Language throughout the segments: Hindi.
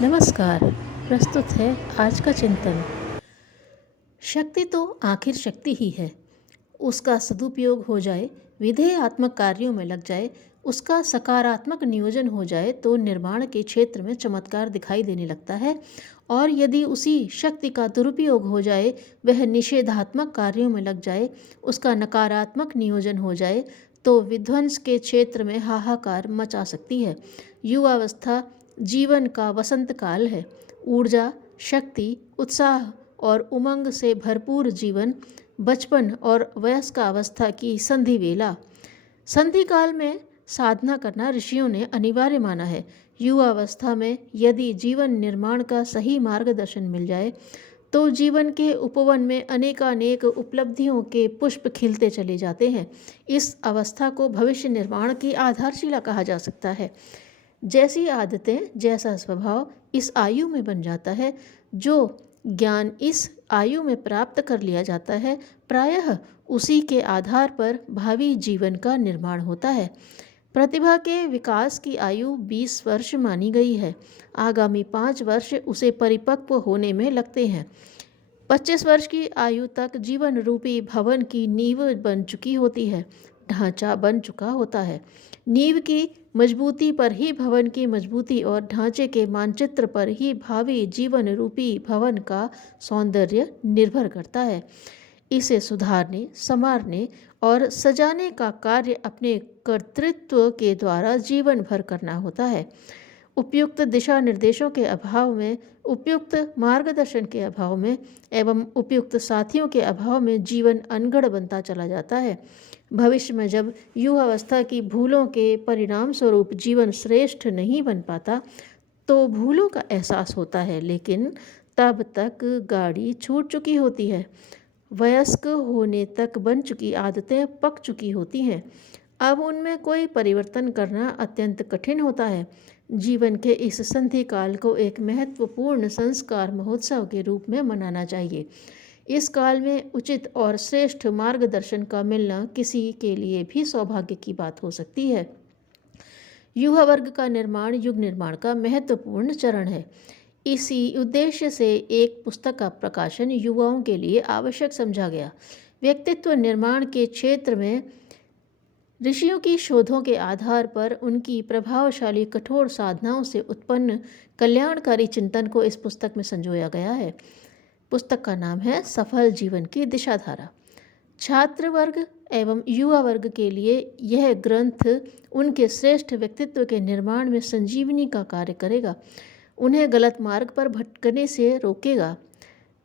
नमस्कार। प्रस्तुत है आज का चिंतन। शक्ति तो आखिर शक्ति ही है। उसका सदुपयोग हो जाए, विधेयात्मक कार्यों में लग जाए, उसका सकारात्मक नियोजन हो जाए तो निर्माण के क्षेत्र में चमत्कार दिखाई देने लगता है। और यदि उसी शक्ति का दुरुपयोग हो जाए, वह निषेधात्मक कार्यों में लग जाए, उसका नकारात्मक नियोजन हो जाए तो विध्वंस के क्षेत्र में हाहाकार मचा सकती है। युवावस्था जीवन का वसंत काल है। ऊर्जा, शक्ति, उत्साह और उमंग से भरपूर जीवन, बचपन और वयस्कावस्था की संधि वेला। संधि काल में साधना करना ऋषियों ने अनिवार्य माना है। युवावस्था में यदि जीवन निर्माण का सही मार्गदर्शन मिल जाए तो जीवन के उपवन में अनेकानेक उपलब्धियों के पुष्प खिलते चले जाते हैं। इस अवस्था को भविष्य निर्माण की आधारशिला कहा जा सकता है। जैसी आदतें, जैसा स्वभाव इस आयु में बन जाता है, जो ज्ञान इस आयु में प्राप्त कर लिया जाता है, प्रायः उसी के आधार पर भावी जीवन का निर्माण होता है। प्रतिभा के विकास की आयु 20 वर्ष मानी गई है। आगामी 5 वर्ष उसे परिपक्व होने में लगते हैं। 25 वर्ष की आयु तक जीवन रूपी भवन की नींव बन चुकी होती है, ढांचा बन चुका होता है। नींव की मजबूती पर ही भवन की मजबूती और ढांचे के मानचित्र पर ही भावी जीवन रूपी भवन का सौंदर्य निर्भर करता है। इसे सुधारने, संवारने और सजाने का कार्य अपने कर्तृत्व के द्वारा जीवन भर करना होता है। उपयुक्त दिशा निर्देशों के अभाव में, उपयुक्त मार्गदर्शन के अभाव में एवं उपयुक्त साथियों के अभाव में जीवन अनगढ़ बनता चला जाता है। भविष्य में जब युवावस्था की भूलों के परिणाम स्वरूप जीवन श्रेष्ठ नहीं बन पाता तो भूलों का एहसास होता है, लेकिन तब तक गाड़ी छूट चुकी होती है। वयस्क होने तक बन चुकी आदतें पक चुकी होती हैं। अब उनमें कोई परिवर्तन करना अत्यंत कठिन होता है। जीवन के इस संधि काल को एक महत्वपूर्ण संस्कार महोत्सव के रूप में मनाना चाहिए। इस काल में उचित और श्रेष्ठ मार्गदर्शन का मिलना किसी के लिए भी सौभाग्य की बात हो सकती है। युवा वर्ग का निर्माण युग निर्माण का महत्वपूर्ण चरण है। इसी उद्देश्य से एक पुस्तक का प्रकाशन युवाओं के लिए आवश्यक समझा गया। व्यक्तित्व निर्माण के क्षेत्र में ऋषियों की शोधों के आधार पर उनकी प्रभावशाली कठोर साधनाओं से उत्पन्न कल्याणकारी चिंतन को इस पुस्तक में संजोया गया है। पुस्तक का नाम है सफल जीवन की दिशाधारा। छात्र वर्ग एवं युवा वर्ग के लिए यह ग्रंथ उनके श्रेष्ठ व्यक्तित्व के निर्माण में संजीवनी का कार्य करेगा, उन्हें गलत मार्ग पर भटकने से रोकेगा।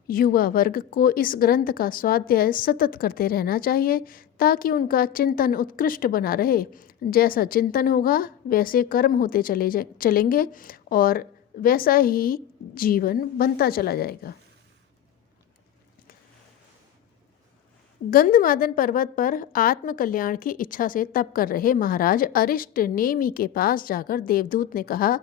युवा वर्ग को इस ग्रंथ का स्वाध्याय सतत करते रहना चाहिए ताकि उनका चिंतन उत्कृष्ट बना रहे। जैसा चिंतन होगा वैसे कर्म होते चलेंगे और वैसा ही जीवन बनता चला जाएगा। गंधमादन पर्वत पर आत्मकल्याण की इच्छा से तप कर रहे महाराज अरिष्ट नेमि के पास जाकर देवदूत ने कहा,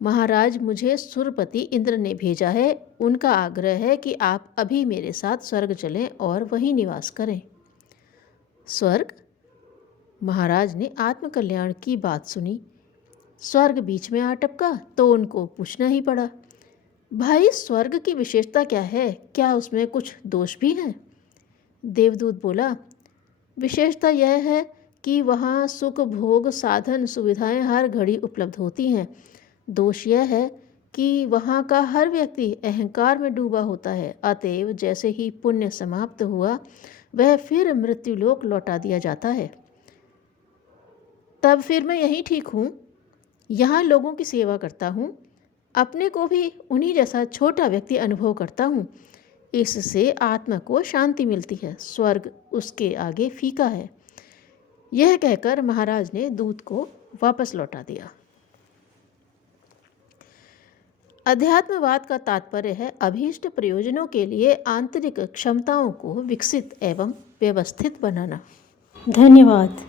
महाराज, मुझे सुरपति इंद्र ने भेजा है। उनका आग्रह है कि आप अभी मेरे साथ स्वर्ग चलें और वहीं निवास करें। स्वर्ग? महाराज ने आत्मकल्याण की बात सुनी, स्वर्ग बीच में आ टपका तो उनको पूछना ही पड़ा, भाई स्वर्ग की विशेषता क्या है? क्या उसमें कुछ दोष भी हैं? देवदूत बोला, विशेषता यह है कि वहाँ सुख, भोग, साधन, सुविधाएं हर घड़ी उपलब्ध होती हैं। दोष यह है कि वहाँ का हर व्यक्ति अहंकार में डूबा होता है। अतएव जैसे ही पुण्य समाप्त हुआ वह फिर मृत्युलोक लौटा दिया जाता है। तब फिर मैं यहीं ठीक हूँ, यहाँ लोगों की सेवा करता हूँ, अपने को भी उन्हीं जैसा छोटा व्यक्ति अनुभव करता हूँ। इससे आत्मा को शांति मिलती है, स्वर्ग उसके आगे फीका है। यह कहकर महाराज ने दूत को वापस लौटा दिया। अध्यात्मवाद का तात्पर्य है अभीष्ट प्रयोजनों के लिए आंतरिक क्षमताओं को विकसित एवं व्यवस्थित बनाना। धन्यवाद।